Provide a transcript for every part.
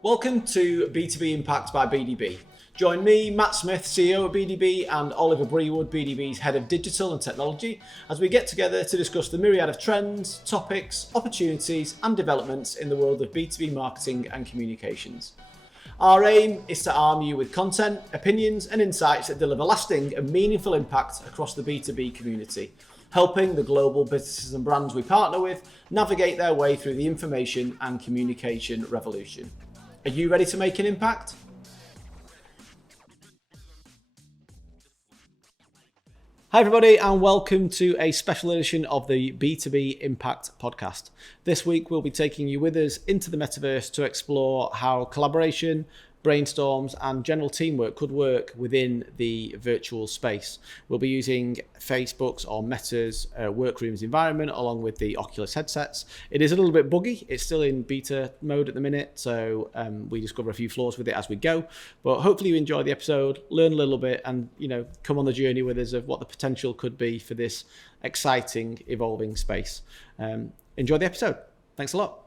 Welcome to B2b Impact by B2b. Join me, Matt Smith, CEO of B2b, and Oliver Brewood, B2b's Head of Digital and Technology, as we get together to discuss the myriad of trends, topics, opportunities, and developments in the world of B2B marketing and communications. Our aim is to arm you with content, opinions, and insights that deliver lasting and meaningful impact across the B2B community, helping the global businesses and brands we partner with navigate their way through the information and communication revolution. Are you ready to make an impact? Hi everybody, and welcome to a special edition of the B2b Impact Podcast. This week we'll be taking you with us into the Metaverse to explore how collaboration, brainstorms and general teamwork could work within the virtual space. We'll be using Facebook's or Meta's workrooms environment along with the Oculus headsets. It is a little bit buggy. It's still in beta mode at the minute, so we discover a few flaws with it as we go. But hopefully you enjoy the episode, learn a little bit, and come on the journey with us of what the potential could be for this exciting, evolving space. Enjoy the episode. Thanks a lot.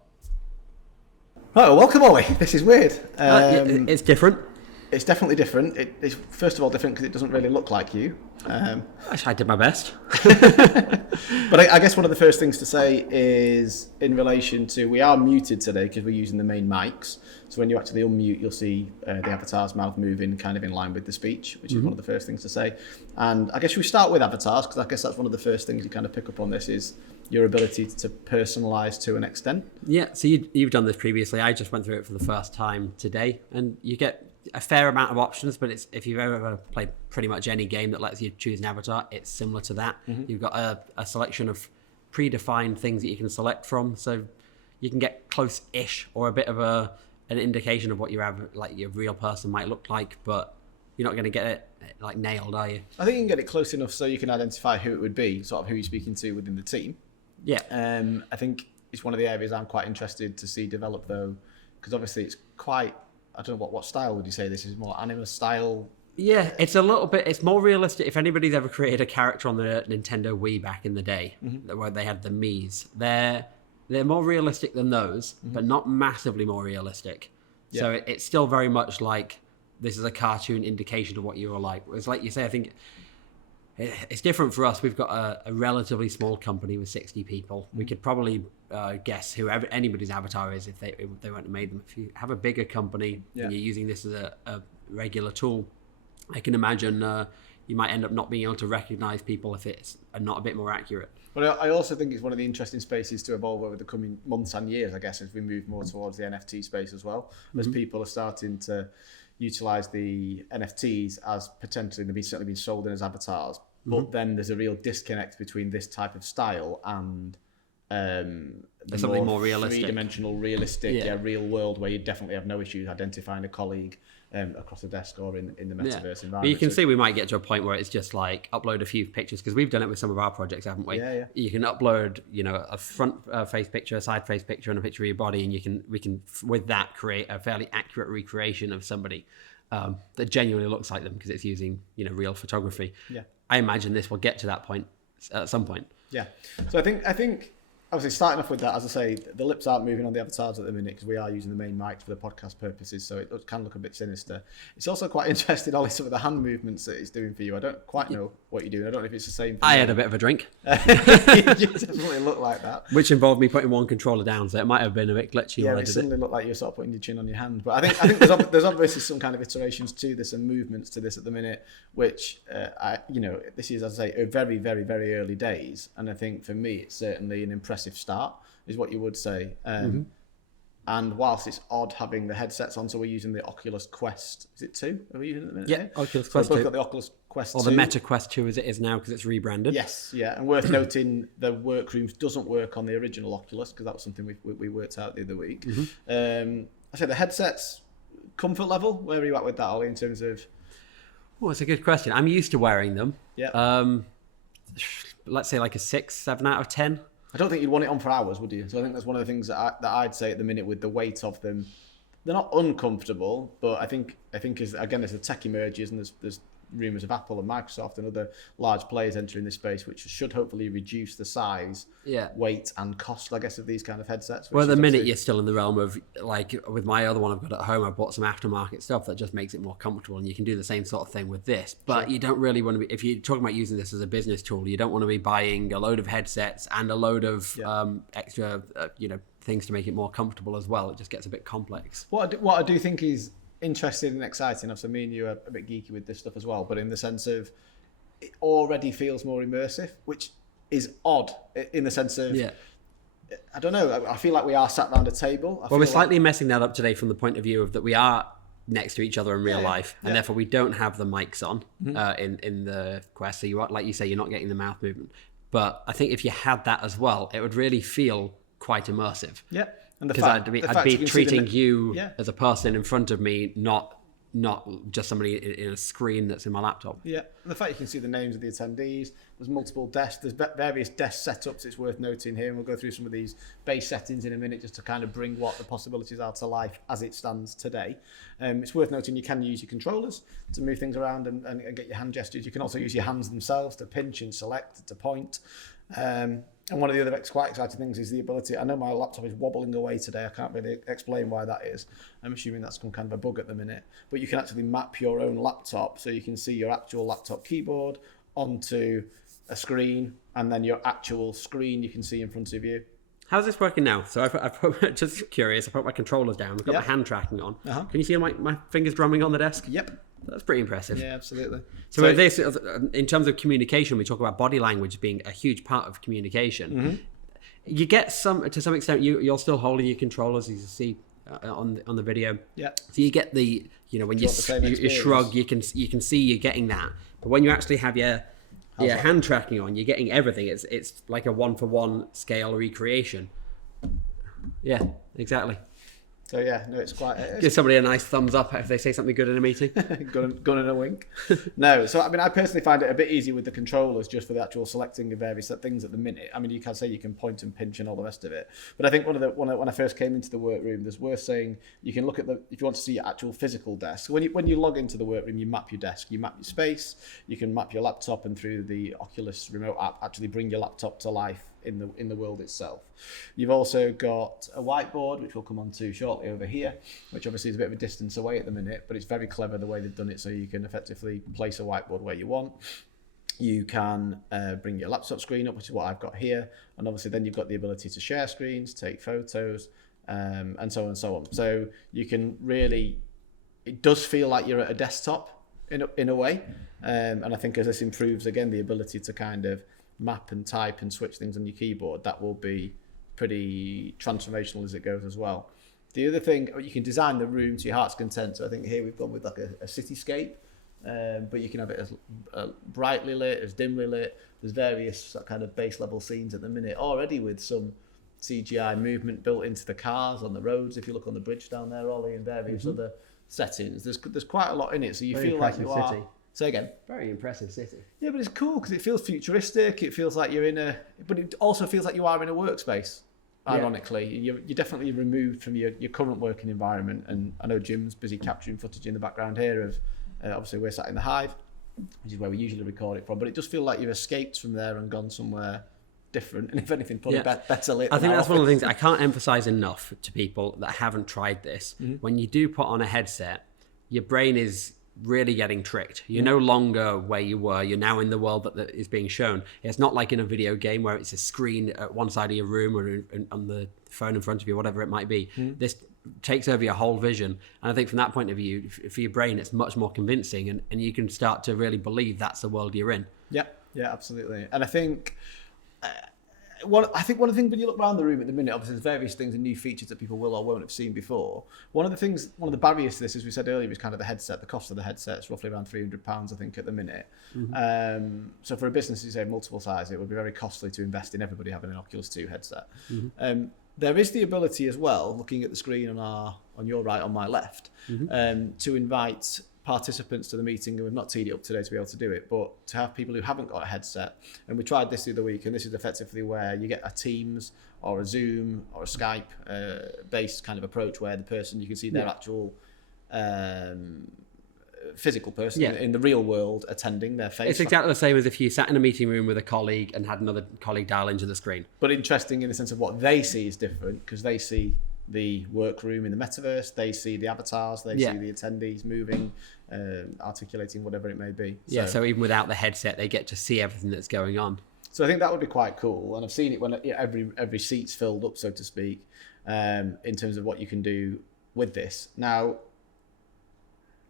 Right, well, welcome, Ollie. This is weird. It's different. It's definitely different. It's first of all different because it doesn't really look like you. I did my best. But I guess one of the first things to say is in relation to, we are muted today because we're using the main mics. So when you actually unmute, you'll see the avatar's mouth moving kind of in line with the speech, which is one of the first things to say. And I guess we start with avatars because I guess that's one of the first things you kind of pick up on this is your ability to personalize to an extent. Yeah, so you've done this previously. I just went through it for the first time today, and you get a fair amount of options, but if you've ever played pretty much any game that lets you choose an avatar, it's similar to that. You've got a selection of predefined things that you can select from, so you can get close-ish or a bit of an indication of what your real person might look like, but you're not going to get it like nailed, are you? I think you can get it close enough so you can identify who it would be, sort of who you're speaking to within the team. Yeah. I think it's one of the areas I'm quite interested to see develop, though, because obviously it's quite, I don't know, what style would you say this is? More anime style? Yeah, it's a little bit, it's more realistic. If anybody's ever created a character on the Nintendo Wii back in the day, where they had the Miis, they're more realistic than those, but not massively more realistic. Yeah. So it's still very much like, this is a cartoon indication of what you were like. It's like you say, I think it's different for us. We've got a relatively small company with 60 people. We could probably guess whoever anybody's avatar is if they wouldn't have made them. If you have a bigger company and you're using this as a regular tool, I can imagine you might end up not being able to recognize people if it's not a bit more accurate. But I also think it's one of the interesting spaces to evolve over the coming months and years, I guess, as we move more towards the NFT space as well, as people are starting to utilize the NFTs as potentially they've certainly been sold in as avatars. But then there's a real disconnect between this type of style and something more realistic, three-dimensional, realistic, real world, where you definitely have no issues identifying a colleage across the desk or in the metaverse environment. But you can see we might get to a point where it's just like upload a few pictures, because we've done it with some of our projects, haven't we? Yeah. You can upload, a front face picture, a side face picture, and a picture of your body, and we can with that create a fairly accurate recreation of somebody that genuinely looks like them because it's using real photography. Yeah. I imagine this will get to that point at some point. Yeah. So I think obviously starting off with that, as I say, the lips aren't moving on the avatars at the minute because we are using the main mics for the podcast purposes, so it can look a bit sinister. It's also quite interesting, Ollie, some of the hand movements that it's doing for you. I don't quite know what you're doing. I don't know if it's the same thing. I had a bit of a drink. You definitely look like that. Which involved me putting one controller down, so it might have been a bit glitchy. Yeah, it suddenly looked like you were sort of putting your chin on your hand. But I think there's obviously some kind of iterations to this and movements to this at the minute, which, this is, as I say, a very, very, very early days. And I think for me, it's certainly an impressive start, is what you would say. And whilst it's odd having the headsets on, so we're using the Oculus Quest. Is it 2? Are we using it at the minute? Yeah, Oculus Quest 2. We've got the Oculus Quest 2. Or the Meta Quest 2 as it is now, because it's rebranded. Yes, yeah. And worth noting, the workrooms doesn't work on the original Oculus, because that was something we worked out the other week. I said the headsets, comfort level, where are you at with that, Ollie, in terms of... Oh, it's a good question. I'm used to wearing them. Yeah. Let's say like a 6, 7 out of 10. I don't think you'd want it on for hours, would you? So I think that's one of the things that I'd say at the minute with the weight of them. They're not uncomfortable, but I think as the tech emerges and there's rumours of Apple and Microsoft and other large players entering this space, which should hopefully reduce the size, weight and cost, I guess, of these kind of headsets. Well, at the minute you're still in the realm of, like with my other one I've got at home, I bought some aftermarket stuff that just makes it more comfortable, and you can do the same sort of thing with this. But you don't really want to be, if you're talking about using this as a business tool, you don't want to be buying a load of headsets and a load of extra, things to make it more comfortable as well. It just gets a bit complex. What I do think is interesting and exciting, obviously me and you are a bit geeky with this stuff as well, but in the sense of it already feels more immersive, which is odd in the sense of, I don't know, I feel like we are sat around a table. We're slightly messing that up today from the point of view of that we are next to each other in real life, and therefore we don't have the mics on in the Quest, so you are, like you say, you're not getting the mouth movement. But I think if you had that as well, it would really feel quite immersive. Yeah, and because I'd be treating you as a person in front of me, not just somebody in a screen that's in my laptop. Yeah, and the fact you can see the names of the attendees, there's multiple desks, there's various desk setups, it's worth noting here, and we'll go through some of these base settings in a minute just to kind of bring what the possibilities are to life as it stands today. It's worth noting you can use your controllers to move things around and get your hand gestures. You can also use your hands themselves to pinch and select, to point. And one of the other quite exciting things is the ability, I know my laptop is wobbling away today, I can't really explain why that is. I'm assuming that's some kind of a bug at the minute. But you can actually map your own laptop, so you can see your actual laptop keyboard onto a screen, and then your actual screen you can see in front of you. How's this working now? So I've put, just curious, I put my controllers down, I've got my hand tracking on. Can you see my fingers drumming on the desk? Yep. That's pretty impressive. Yeah, absolutely. So with this, in terms of communication, we talk about body language being a huge part of communication. You get to some extent, you're still holding your controllers, as you see on the video. Yeah. So you get the, when you shrug, you can see you're getting that. But when you actually have your hand tracking on, you're getting everything. It's like a 1-for-1 scale recreation. Yeah, exactly. So yeah, no, it's quite... Give somebody a nice thumbs up if they say something good in a meeting. gun and a wink. No, so I mean, I personally find it a bit easy with the controllers just for the actual selecting of various things at the minute. I mean, you can say you can point and pinch and all the rest of it. But I think when I first came into the workroom, there's worth saying you can look at if you want to see your actual physical desk. When you log into the workroom, you map your desk, you map your space, you can map your laptop, and through the Oculus remote app, actually bring your laptop to life in the world itself. You've also got a whiteboard, which we'll come on to shortly over here, which obviously is a bit of a distance away at the minute, but it's very clever the way they've done it, so you can effectively place a whiteboard where you want. You can bring your laptop screen up, which is what I've got here, and obviously then you've got the ability to share screens, take photos, and so on and so on. So you can really, it does feel like you're at a desktop in a way, and I think as this improves again the ability to kind of map and type and switch things on your keyboard, that will be pretty transformational as it goes as well. The other thing, you can design the room to your heart's content. So I think here we've gone with like a cityscape, but you can have it as brightly lit, as dimly lit. There's various kind of base level scenes at the minute already with some CGI movement built into the cars on the roads. If you look on the bridge down there, Ollie, and various other settings, there's quite a lot in it. So you feel like you are... Say again. Very impressive city. Yeah, but it's cool because it feels futuristic. It feels like you're but it also feels like you are in a workspace. Ironically, you're definitely removed from your current working environment. And I know Jim's busy capturing footage in the background here of obviously we're sat in the Hive, which is where we usually record it from. But it does feel like you've escaped from there and gone somewhere different, and if anything, probably better lit. I think that's one of the things I can't emphasize enough to people that haven't tried this. When you do put on a headset, your brain is really getting tricked. You're no longer where you were. You're now in the world that is being shown. It's not like in a video game where it's a screen at one side of your room or on the phone in front of you, whatever it might be. This takes over your whole vision. And I think from that point of view, for your brain, it's much more convincing, and you can start to really believe that's the world you're in. Yeah, absolutely. And I think... one of the things when you look around the room at the minute, obviously there's various things and new features that people will or won't have seen before. One of the barriers to this, as we said earlier, is kind of the headset. The cost of the headset is roughly around £300, I think, at the minute. So for a business, you say multiple size, it would be very costly to invest in everybody having an Oculus 2 headset. There is the ability as well, looking at the screen on your right, on my left, to invite participants to the meeting, and we've not teed it up today to be able to do it, but to have people who haven't got a headset. And we tried this the other week, and this is effectively where you get a Teams or a Zoom or a Skype based kind of approach where the person, you can see their actual physical person in the real world attending their face. It's exactly the same as if you sat in a meeting room with a colleague and had another colleague dial into the screen. But interesting in the sense of what they see is different, because they see the workroom in the metaverse, they see the avatars, they see the attendees moving, articulating whatever it may be. So even without the headset, they get to see everything that's going on. So I think that would be quite cool, and I've seen it when every seat's filled up, so to speak, in terms of what you can do with this. Now,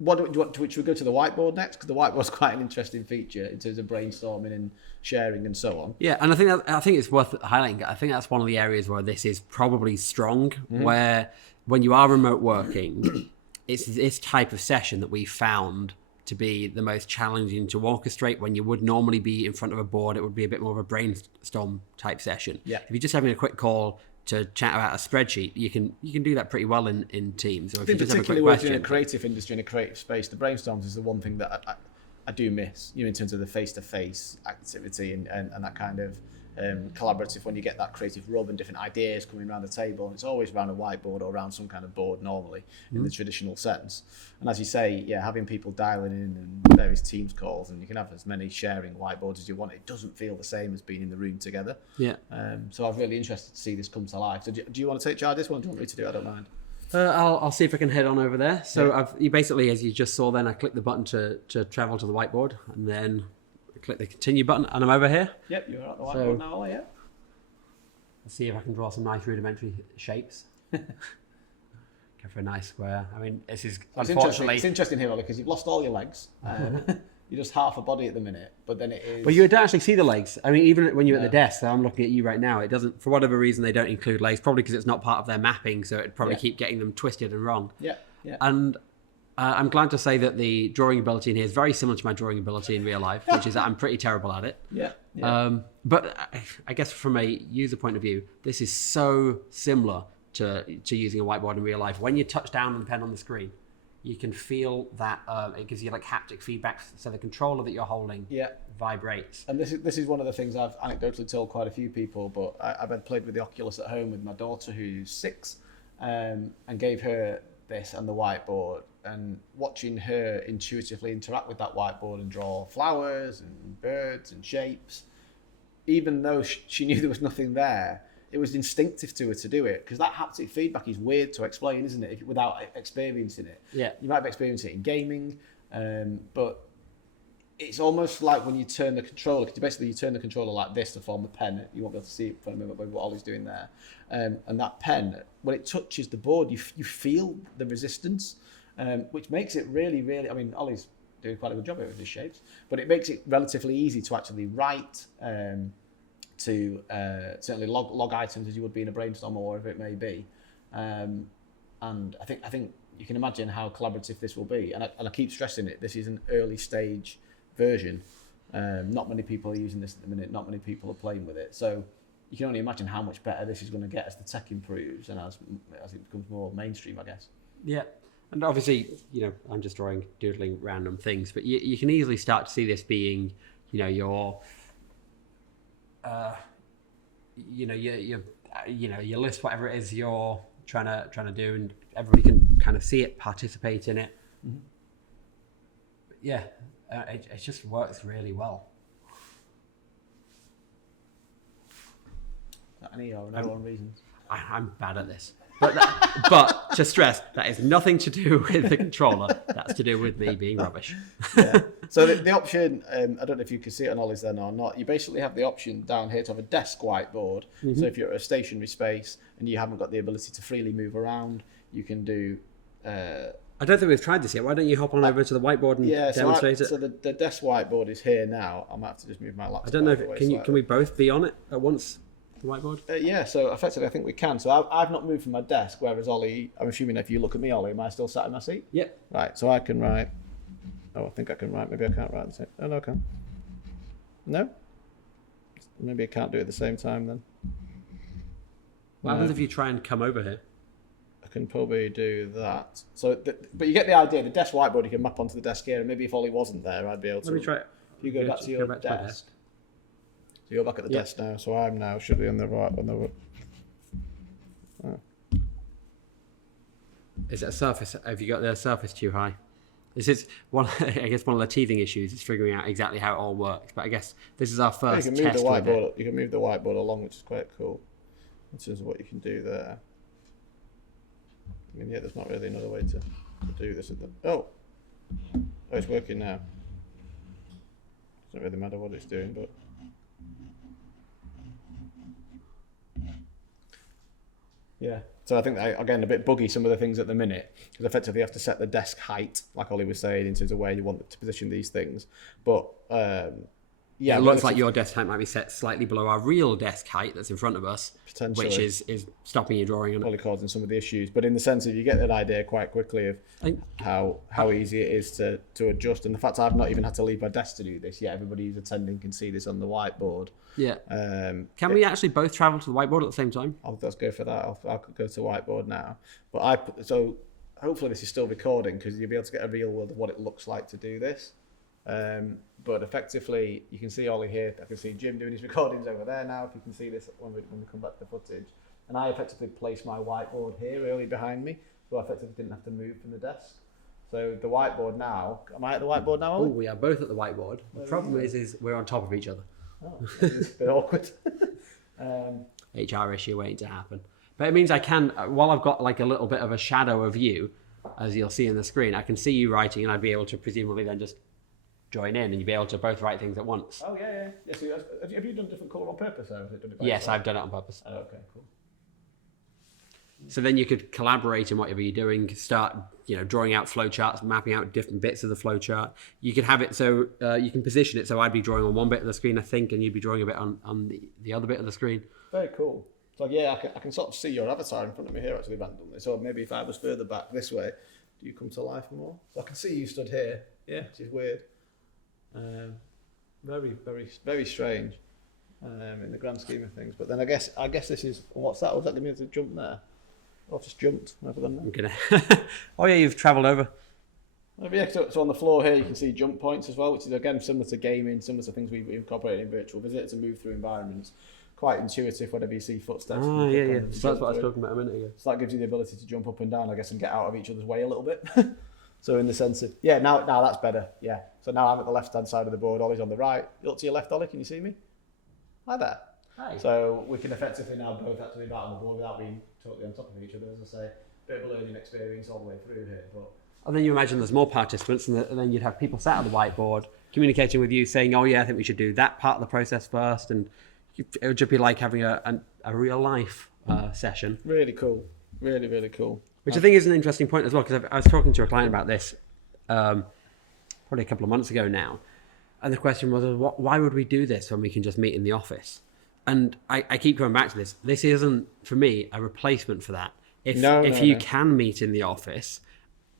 should we go to the whiteboard next? Because the whiteboard's quite an interesting feature in terms of brainstorming and sharing and so on. Yeah, and I think it's worth highlighting. I think that's one of the areas where this is probably strong, where when you are remote working, it's this type of session that we found to be the most challenging to orchestrate. When you would normally be in front of a board, it would be a bit more of a brainstorm type session. Yeah. If you're just having a quick call to chat about a spreadsheet, you can do that pretty well in Teams. Or I think particularly working in a creative industry, in a creative space, the brainstorms is the one thing that I do miss, in terms of the face-to-face activity and that kind of collaborative, when you get that creative rub and different ideas coming around the table. And it's always around a whiteboard or around some kind of board normally in the traditional sense. And as you say, having people dialing in and various Teams calls, and you can have as many sharing whiteboards as you want. It doesn't feel the same as being in the room together. Yeah. So I'm really interested to see this come to life. So do you want to take charge of this one? Do you want me to do it? I don't mind. I'll see if I can head on over there. So you basically, as you just saw then, I click the button to travel to the whiteboard, and then I click the continue button, and I'm over here. Yep, you're at the whiteboard now, yeah. Let's see if I can draw some nice rudimentary shapes. Go for a nice square. I mean, this is unfortunately... It's interesting here, Ollie, because you've lost all your legs. You're just half a body at the minute, but then it is... But you don't actually see the legs. I mean, even when you're at the desk, so I'm looking at you right now, it doesn't, for whatever reason, they don't include legs, probably because it's not part of their mapping, so it'd probably keep getting them twisted and wrong. Yeah. And I'm glad to say that the drawing ability in here is very similar to my drawing ability in real life, which is that I'm pretty terrible at it. Yeah. But I guess from a user point of view, this is so similar to using a whiteboard in real life. When you touch down on the pen on the screen, you can feel that it gives you like haptic feedback, so the controller that you're holding vibrates. And this is one of the things I've anecdotally told quite a few people, but I've played with the Oculus at home with my daughter who's 6, and gave her this and the whiteboard, and watching her intuitively interact with that whiteboard and draw flowers and birds and shapes, even though she knew there was nothing there, it was instinctive to her to do it, because that haptic feedback is weird to explain, isn't it, without experiencing it. Yeah. You might have experienced it in gaming, but it's almost like when you turn the controller, because you turn the controller like this to form a pen. You won't be able to see it for a moment, but what Ollie's doing there. And that pen, when it touches the board, you feel the resistance, which makes it really, really, I mean, Ollie's doing quite a good job with his shapes, but it makes it relatively easy to actually write, to certainly log items as you would be in a brainstorm or whatever it may be. And I think you can imagine how collaborative this will be. And I keep stressing it, this is an early stage version. Not many people are using this at the minute, not many people are playing with it. So you can only imagine how much better this is going to get as the tech improves and as it becomes more mainstream, I guess. Yeah. And obviously, I'm just doodling random things, but you can easily start to see this being, your you list whatever it is you're trying to do, and everybody can kind of see it, participate in it. Mm-hmm. Yeah, it just works really well. Any or no one reasons? I'm bad at this. But to stress, that is nothing to do with the controller. That's to do with me being rubbish. Yeah. So the option, I don't know if you can see it on Ollie's then or not, you basically have the option down here to have a desk whiteboard. Mm-hmm. So if you're at a stationary space and you haven't got the ability to freely move around, you can do... I don't think we've tried this yet. Why don't you hop on over to the whiteboard and demonstrate it? So the desk whiteboard is here now. I might have to just move my laptop. I don't know if can we both be on it at once? The whiteboard? Yeah, so effectively I think we can. So I've not moved from my desk, whereas Ollie, I'm assuming if you look at me, Ollie, am I still sat in my seat? Yep. Right, so I can write. Oh, I think I can write. Maybe I can't write the same. Oh, no, I can. No? Maybe I can't do it at the same time then. What happens if you try and come over here? I can probably do that. So, but you get the idea. The desk whiteboard you can map onto the desk here, and maybe if Ollie wasn't there, I'd be able to. Let me try it. If you go back to your desk. So you're back at the desk now, so I'm now should be on the right. Is it a surface? Have you got the surface too high? This is one. I guess one of the teething issues is figuring out exactly how it all works. But I guess this is our first you can move test the with whiteboard. it. You can move the whiteboard along, which is quite cool. In terms of what you can do there. I mean, yeah, there's not really another way to do this. Oh, it's working now. Doesn't really matter what it's doing, but yeah. So I think again a bit buggy some of the things at the minute, because effectively you have to set the desk height, like Ollie was saying, in terms of where you want to position these things. But yeah, it looks like your desk height might be set slightly below our real desk height that's in front of us, potentially, which is stopping you drawing on it. Probably causing some of the issues. But in the sense of you get that idea quite quickly of how easy it is to adjust, and the fact I've not even had to leave my desk to do this yet. Everybody who's attending can see this on the whiteboard. Yeah. Can we actually both travel to the whiteboard at the same time? Let's go for that. I'll go to whiteboard now. But so hopefully this is still recording, because you'll be able to get a real world of what it looks like to do this. But effectively, you can see Ollie here. I can see Jim doing his recordings over there now. If you can see this when we come back to the footage. And I effectively placed my whiteboard here, really behind me, so I effectively didn't have to move from the desk. So the whiteboard now, am I at the whiteboard now, Ollie? Oh, we are both at the whiteboard. The problem is we're on top of each other. Oh, it's a bit awkward. HR issue waiting to happen. But it means I can, while I've got like a little bit of a shadow of you, as you'll see in the screen, I can see you writing, and I'd be able to presumably then just join in, and you'd be able to both write things at once. Oh, yeah. So have you done different colour on purpose, or have you done it by Yes, yourself? I've done it on purpose. Oh, okay, cool. So then you could collaborate in whatever you're doing, start, drawing out flowcharts, mapping out different bits of the flowchart. You could have it so you can position it so I'd be drawing on one bit of the screen, I think, and you'd be drawing a bit on the other bit of the screen. Very cool. So yeah, I can sort of see your avatar in front of me here, actually, randomly. So maybe if I was further back this way, do you come to life more? So I can see you stood here. Yeah, which is weird. Very, very, very strange in the grand scheme of things. But then I guess this is, what's that? Was that going to jump there? I've just jumped. I've done that. I'm gonna. Oh yeah, you've travelled over. Yeah, so on the floor here you can see jump points as well, which is again similar to gaming, similar to things we've incorporated in virtual visit to move through environments. Quite intuitive whenever you see footsteps. Oh yeah. So that's what I was talking about a minute ago. So that gives you the ability to jump up and down, I guess, and get out of each other's way a little bit. So in the sense of, yeah, now that's better. Yeah. So now I'm at the left-hand side of the board. Ollie's on the right. Look to your left, Ollie. Can you see me? Hi there. Hi. So we can effectively now both actually be out on the board without being totally on top of each other, as I say. Bit of a learning experience all the way through here. But and then you imagine there's more participants, and then you'd have people sat at the whiteboard communicating with you, saying, "Oh yeah, I think we should do that part of the process first," and it would just be like having a real life session. Really cool. Really, really cool. Which I think is an interesting point as well, because I was talking to a client about this probably a couple of months ago now, and the question was, why would we do this when we can just meet in the office? And I keep coming back to this. This isn't, for me, a replacement for that. If you can meet in the office,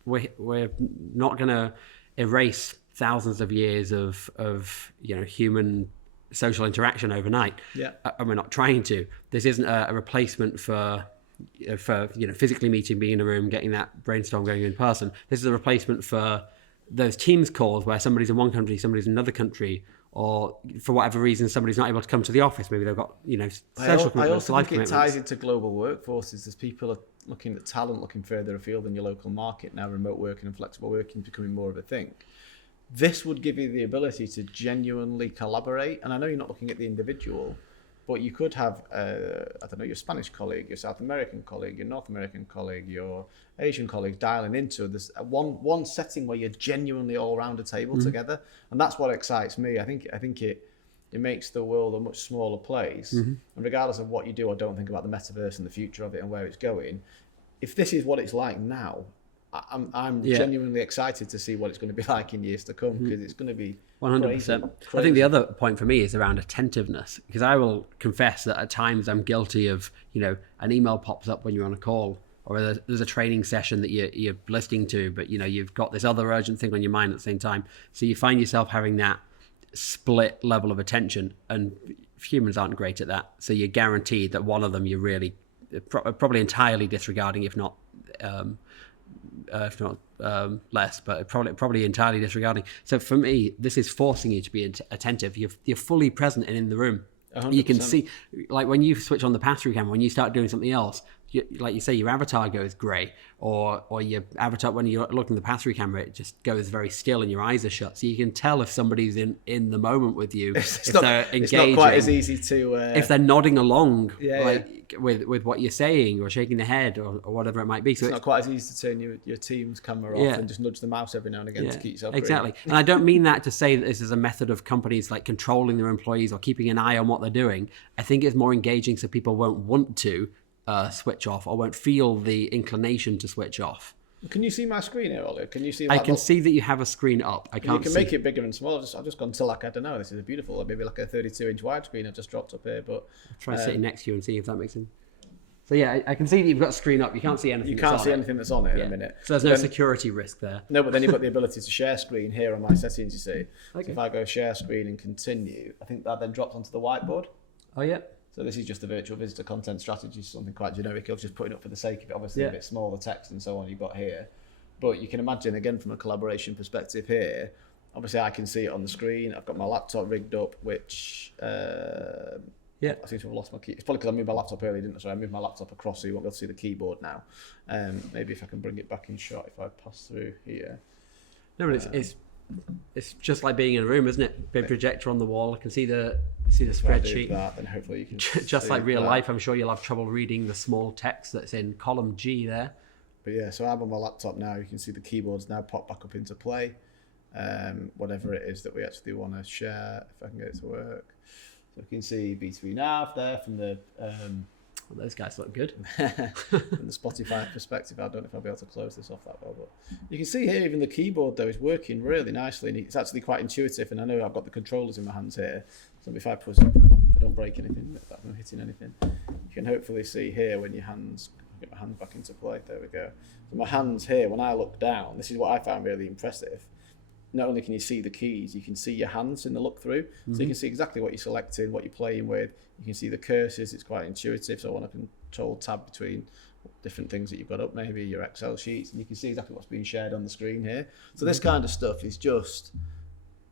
we're not going to erase thousands of years of human social interaction overnight. Yeah, and we're not trying to. This isn't a replacement for physically meeting, being in a room, getting that brainstorm going in person. This is a replacement for those Teams calls where somebody's in one country, somebody's in another country, or for whatever reason somebody's not able to come to the office. Maybe they've got social commitments, I also life think it commitments. ties into global workforces. As people are looking at talent, looking further afield than your local market now, remote working and flexible working becoming more of a thing. This would give you the ability to genuinely collaborate. And I know you're not looking at the individual, but you could have, your Spanish colleague, your South American colleague, your North American colleague, your Asian colleague dialing into this one setting where you're genuinely all around a table together. And that's what excites me. I think it makes the world a much smaller place. And regardless of what you do or don't think about the metaverse and the future of it and where it's going, if this is what it's like now, I'm genuinely excited to see what it's going to be like in years to come, because it's going to be 100%. I think the other point for me is around attentiveness, because I will confess that at times I'm guilty of, an email pops up when you're on a call, or there's a training session that you're listening to, but you've got this other urgent thing on your mind at the same time. So you find yourself having that split level of attention, and humans aren't great at that. So you're guaranteed that one of them you're really probably entirely disregarding, if not less, but probably entirely disregarding. So for me, this is forcing you to be attentive. You're fully present and in the room. 100%. You can see, like when you switch on the pass-through camera, when you start doing something else, like you say, your avatar goes grey, or your avatar, when you're looking at the pass-through camera, it just goes very still and your eyes are shut. So you can tell if somebody's in the moment with you, if they're engaging. It's not quite as easy to... if they're nodding along with what you're saying, or shaking their head, or whatever it might be. So it's not quite as easy to turn your team's camera off and just nudge the mouse every now and again to keep yourself exactly. And I don't mean that to say that this is a method of companies like controlling their employees or keeping an eye on what they're doing. I think it's more engaging so people won't want to switch off, or won't feel the inclination to switch off. Can you see my screen here, Ollie? Can you see? I can see that you have a screen up. I can't. You can make it bigger and smaller. I've just gone to like, I don't know. This is a beautiful, maybe like a 32-inch widescreen. I've just dropped up here, but I'll try sitting next to you and see if that makes sense. So yeah, I can see that you've got a screen up. You can't see anything. You can't see anything that's on it at the minute. So there's no security risk there. No, but then you've got the ability to share screen here on my settings. You see. Okay. So if I go share screen and continue, I think that then drops onto the whiteboard. Oh yeah. So this is just a virtual visitor content strategy, something quite generic. I was just putting up for the sake of it. Obviously, a bit smaller text and so on you've got here. But you can imagine, again, from a collaboration perspective here, obviously I can see it on the screen. I've got my laptop rigged up, which I seem to have lost my key. It's probably because I moved my laptop earlier, didn't I? So I moved my laptop across so you won't be able to see the keyboard now. Maybe if I can bring it back in shot, if I pass through here. No, but it's just like being in a room, isn't it? Big projector on the wall. I can see the spreadsheet. That, then hopefully you can just like real life. I'm sure you'll have trouble reading the small text that's in column G there. But yeah, so I'm on my laptop now. You can see the keyboards now pop back up into play. Whatever it is that we actually want to share, if I can get it to work. So you can see B2b Nav there from the... Well, those guys look good. From the Spotify perspective, I don't know if I'll be able to close this off that well, but you can see here even the keyboard though is working really nicely, and it's actually quite intuitive. And I know I've got the controllers in my hands here, so if I don't break anything, if I'm not hitting anything, you can hopefully see here when your hands get my hands back into play. There we go. So my hands here, when I look down, this is what I found really impressive. Not only can you see the keys, you can see your hands in the look through. Mm-hmm. So you can see exactly what you're selecting, what you're playing with. You can see the cursors, it's quite intuitive. So I want to control tab between different things that you've got up, maybe your Excel sheets, and you can see exactly what's being shared on the screen here. So this kind of stuff is just,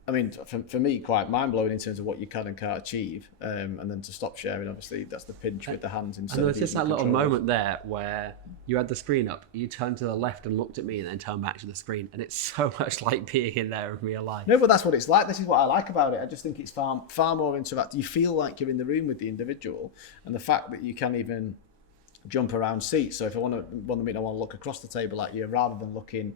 I mean, for me, quite mind-blowing in terms of what you can and can't achieve. And then to stop sharing, obviously, that's the pinch with the hands instead of there's just that little moment there where you had the screen up, you turned to the left and looked at me and then turned back to the screen. And it's so much like being in there in real life. No, but that's what it's like. This is what I like about it. I just think it's far more interactive. You feel like you're in the room with the individual. And the fact that you can even jump around seats. So if I want to look across the table at you rather than looking...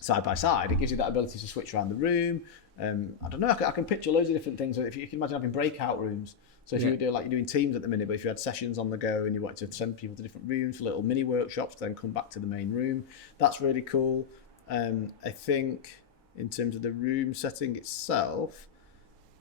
side by side, it gives you that ability to switch around the room. I don't know, I can picture loads of different things. If you can imagine having breakout rooms. So if you do, like you're doing Teams at the minute, but if you had sessions on the go and you wanted to send people to different rooms for little mini workshops, then come back to the main room, that's really cool. I think in terms of the room setting itself,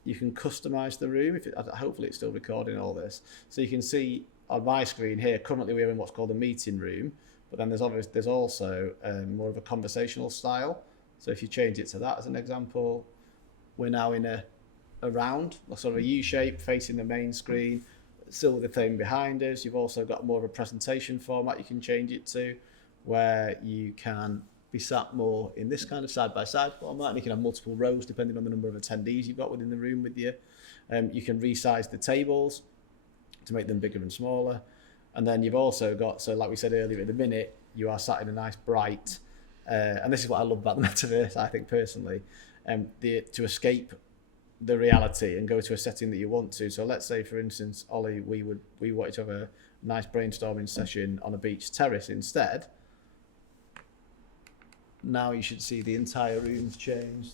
you can customize the room. Hopefully it's still recording all this. So you can see on my screen here, currently we're in what's called a meeting room. But then there's also more of a conversational style. So if you change it to that as an example, we're now in a round, sort of a U shape facing the main screen, still the thing behind us. You've also got more of a presentation format you can change it to, where you can be sat more in this kind of side-by-side format, and you can have multiple rows depending on the number of attendees you've got within the room with you. You can resize the tables to make them bigger and smaller. And then you've also got, so like we said earlier, at the minute, you are sat in a nice bright, and this is what I love about the Metaverse, I think personally, to escape the reality and go to a setting that you want to. So let's say, for instance, Ollie, we wanted to have a nice brainstorming session on a beach terrace instead. Now you should see the entire room's changed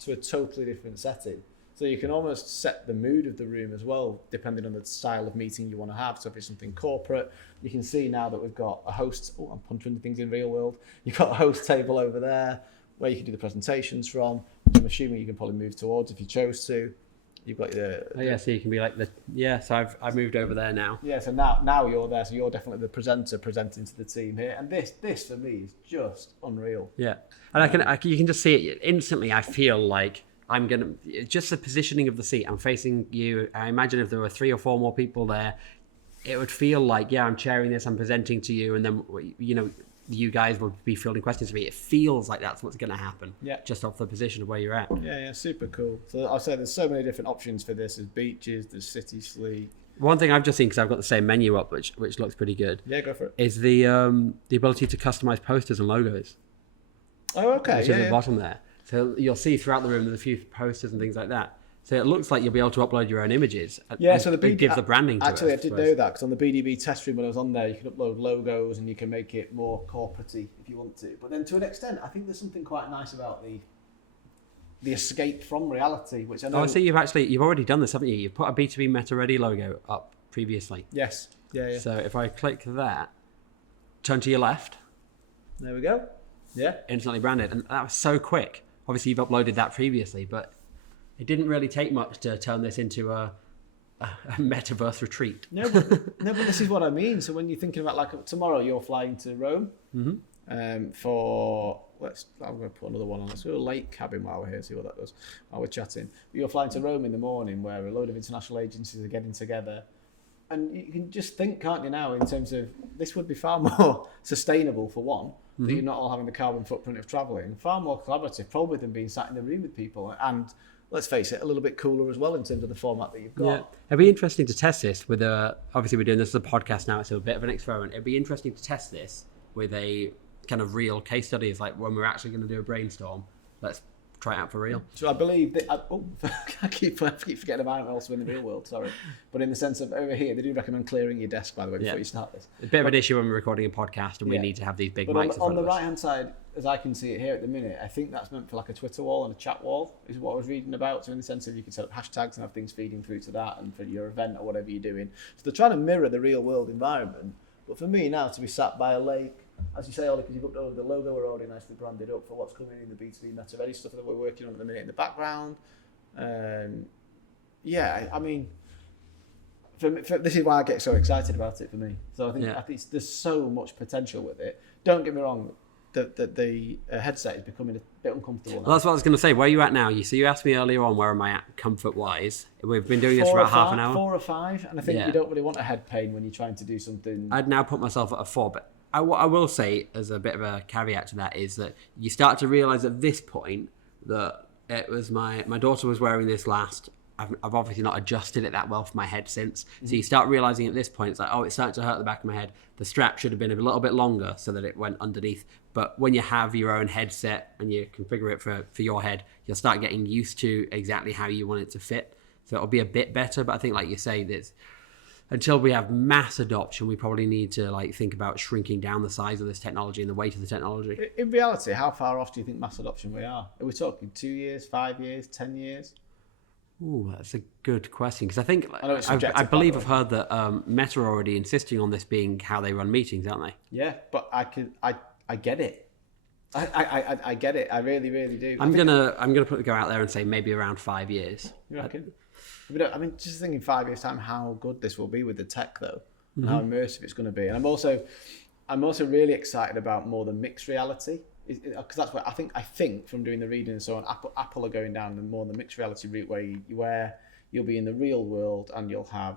to a totally different setting. So you can almost set the mood of the room as well, depending on the style of meeting you want to have. So if it's something corporate, you can see now that we've got a host. Oh, I'm punching things in real world. You've got a host table over there where you can do the presentations from, which I'm assuming you can probably move towards if you chose to. You've got so you can be like so I've moved over there now. Yeah, so now you're there, so you're definitely the presenter presenting to the team here. And this for me is just unreal. Yeah. And you can just see it instantly. I feel like just the positioning of the seat, I'm facing you. I imagine if there were 3 or 4 more people there, it would feel like, I'm chairing this, I'm presenting to you, and then, you guys would be fielding questions to me. It feels like that's what's going to happen, just off the position of where you're at. Yeah, super cool. So I'll say there's so many different options for this. There's beaches, there's city sleek, One thing I've just seen, because I've got the same menu up, which looks pretty good. Yeah, go for it. Is the ability to customize posters and logos. Oh, okay. Which is at the bottom there. So you'll see throughout the room there's a few posters and things like that. So it looks like you'll be able to upload your own images. Yeah, so it gives the branding to it. Actually, I did know that, because on the B2b test room when I was on there, you can upload logos and you can make it more corporate-y if you want to. But then to an extent, I think there's something quite nice about the escape from reality, which I know... Oh, I see you've already done this, haven't you? You've put a B2b Meta Ready logo up previously. Yes. Yeah. So if I click that, turn to your left. There we go. Yeah. Instantly branded. And that was so quick. Obviously, you've uploaded that previously, but it didn't really take much to turn this into a metaverse retreat. No, but this is what I mean. So when you're thinking about, like, tomorrow you're flying to Rome for... I'm going to put another one on. Let's do a lake cabin while we're here, see what that does, while we're chatting. But you're flying to Rome in the morning, where a load of international agencies are getting together. And you can just think, can't you, now, in terms of this would be far more sustainable, for one, that you're not all having the carbon footprint of travelling, far more collaborative, probably, than being sat in the room with people. And let's face it, a little bit cooler as well in terms of the format that you've got. Yeah. It'd be interesting to test this with obviously we're doing this as a podcast now, it's a bit of an experiment. It'd be interesting to test this with a kind of real case study. It's like when we're actually going to do a brainstorm, let's try it out for real. So I believe that, I keep forgetting about it also in the real world, sorry. But in the sense of over here, they do recommend clearing your desk, by the way, before you start this. It's a bit of an issue when we're recording a podcast and we need to have these big mics in front on the of us. right-hand side, as I can see it here at the minute, I think that's meant for like a Twitter wall and a chat wall, is what I was reading about. So in the sense of you can set up hashtags and have things feeding through to that, and for your event or whatever you're doing. So they're trying to mirror the real world environment. But for me now, to be sat by a lake, as you say, Ollie, because you've uploaded the logo, we're already nicely branded up for what's coming in the B2B Meta Ready stuff that we're working on at the minute in the background. I mean, this is why I get so excited about it for me. So I think there's so much potential with it. Don't get me wrong, the headset is becoming a bit uncomfortable now. Well, that's what I was going to say. Where are you at now? You asked me earlier on, where am I at comfort-wise? We've been doing this for about half an hour. 4 or 5, and I think you don't really want a head pain when you're trying to do something. I'd now put myself at a 4, but what I will say as a bit of a caveat to that is that you start to realise at this point that it was my daughter was wearing this last. I've obviously not adjusted it that well for my head since. So you start realising at this point, it's like, oh, it's starting to hurt the back of my head. The strap should have been a little bit longer so that it went underneath. But when you have your own headset and you configure it for your head, you'll start getting used to exactly how you want it to fit. So it'll be a bit better. But I think, like you say, that until we have mass adoption, we probably need to think about shrinking down the size of this technology and the weight of the technology. In reality, how far off do you think mass adoption we are? Are we talking 2 years, 5 years, 10 years? Ooh, that's a good question, because I think I believe I've heard that Meta are already insisting on this being how they run meetings, aren't they? Yeah, but I get it. I get it. I really, really do. I'm gonna go out there and say maybe around 5 years. You reckon? I mean, just thinking 5 years time, how good this will be with the tech though, and how immersive it's going to be. And I'm also really excited about more the mixed reality, because that's what I think from doing the reading and so on. Apple are going down the mixed reality route, where you'll be in the real world and you'll have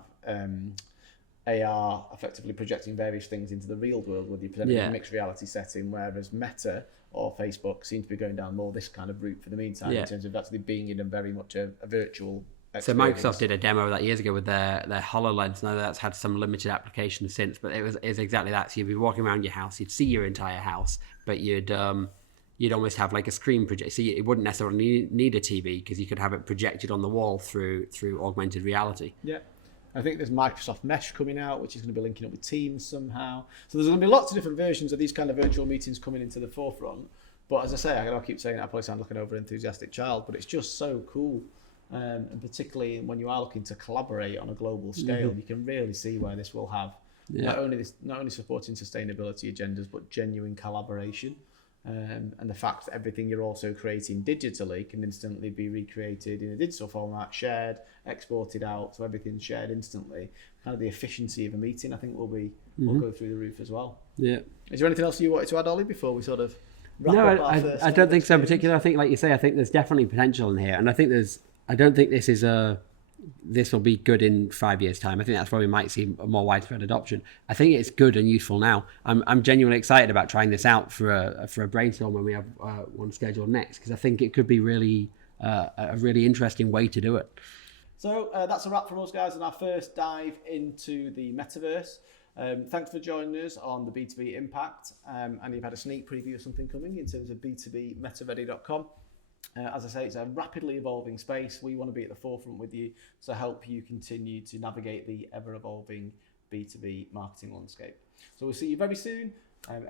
AR effectively projecting various things into the real world, whether you're presenting a mixed reality setting, whereas Meta or Facebook seem to be going down more this kind of route for the meantime, in terms of actually being in very much a virtual experience. So Microsoft did a demo of that years ago with their HoloLens. Now that's had some limited applications since, but it was exactly that. So you'd be walking around your house, you'd see your entire house, but you'd almost have like a screen project. So it wouldn't necessarily need a TV, because you could have it projected on the wall through augmented reality. Yeah. I think there's Microsoft Mesh coming out, which is going to be linking up with Teams somehow. So there's going to be lots of different versions of these kind of virtual meetings coming into the forefront. But as I say, I keep saying I probably sound like an over-enthusiastic child, but it's just so cool. And particularly when you are looking to collaborate on a global scale, you can really see where this will have not only supporting sustainability agendas, but genuine collaboration. And the fact that everything you're also creating digitally can instantly be recreated in a digital format, shared, exported out, so everything's shared instantly. Kind of the efficiency of a meeting, I think, will go through the roof as well. Yeah. Is there anything else you wanted to add, Ollie, before we sort of wrap up our first? I don't think so in particular. I think, like you say, I think there's definitely potential in here, and I don't think this will be good in 5 years' time. I think that's where we might see a more widespread adoption. I think it's good and useful now. I'm genuinely excited about trying this out for a brainstorm when we have one scheduled next, because I think it could be really a really interesting way to do it. So that's a wrap from us, guys, on our first dive into the Metaverse. Thanks for joining us on the B2b Impact, and you've had a sneak preview of something coming in terms of b2bmetaready.com. As I say, it's a rapidly evolving space. We want to be at the forefront with you to help you continue to navigate the ever-evolving B2B marketing landscape. So we'll see you very soon.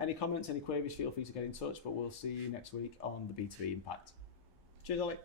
Any comments, any queries, feel free to get in touch, but we'll see you next week on the B2B Impact. Cheers, Ollie.